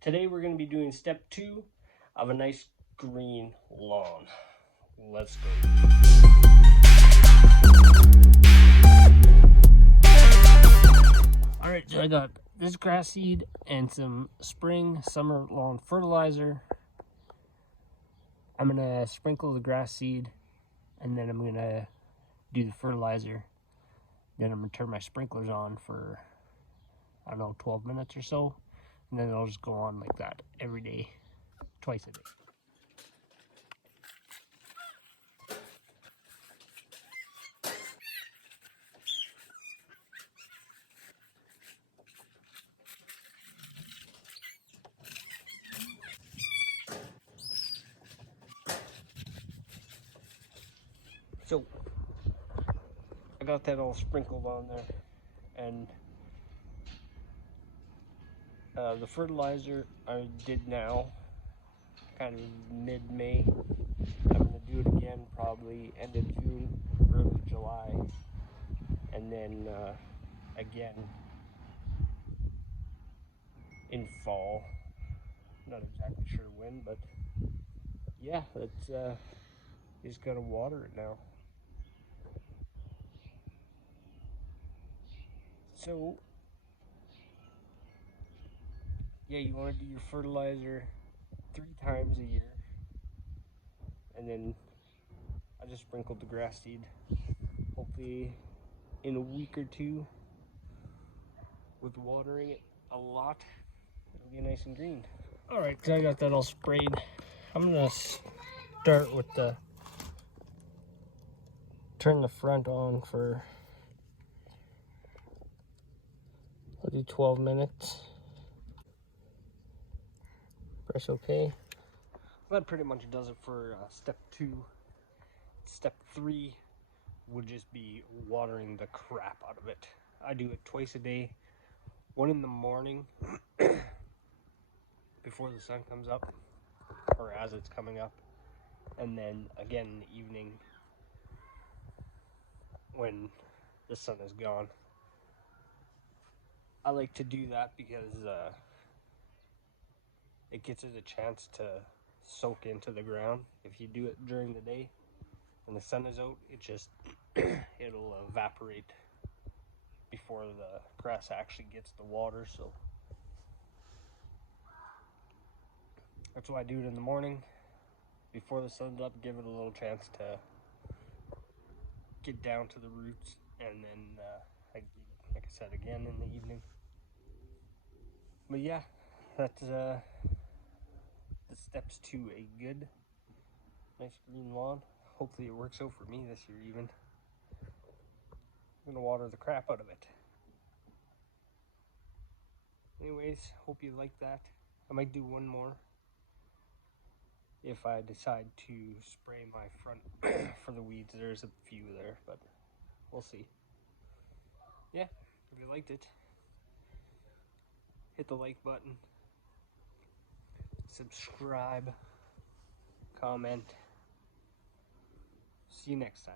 Today we're going to be doing step 2 of a nice green lawn. Let's go. Alright, so I got this grass seed and some spring summer lawn fertilizer. I'm going to sprinkle the grass seed and then I'm going to do the fertilizer. Then I'm going to turn my sprinklers on for, I don't know, 12 minutes or so. And then it'll just go on like that every day, twice a day. So, I got that all sprinkled on there, and the fertilizer I did now, kind of mid-May. I'm going to do it again probably end of June, early July, and then again in fall. Not exactly sure when, but yeah, it's just gotta water it now. So yeah, you want to do your fertilizer 3 times a year, and then I just sprinkled the grass seed. Hopefully in a week or two, with watering it a lot, it'll be nice and green. All right, so I got that all sprayed. I'm gonna start with turn the front on for, I'll do 12 minutes. Press OK. That pretty much does it for step 2. Step 3 would just be watering the crap out of it. I do it twice a day. One in the morning before the sun comes up, or as it's coming up, and then again in the evening when the sun is gone. I like to do that because it gives it a chance to soak into the ground. If you do it during the day and the sun is out, it just it'll evaporate before the grass actually gets the water. So that's why I do it in the morning before the sun's up. Give it a little chance to get down to the roots, and then like I said, again in the evening. But yeah, that's the steps to a good, nice green lawn. Hopefully it works out for me this year even. I'm gonna water the crap out of it. Anyways, hope you like that. I might do one more if I decide to spray my front for the weeds. There's a few there, but we'll see. Yeah, if you liked it, hit the like button, subscribe, comment. See you next time.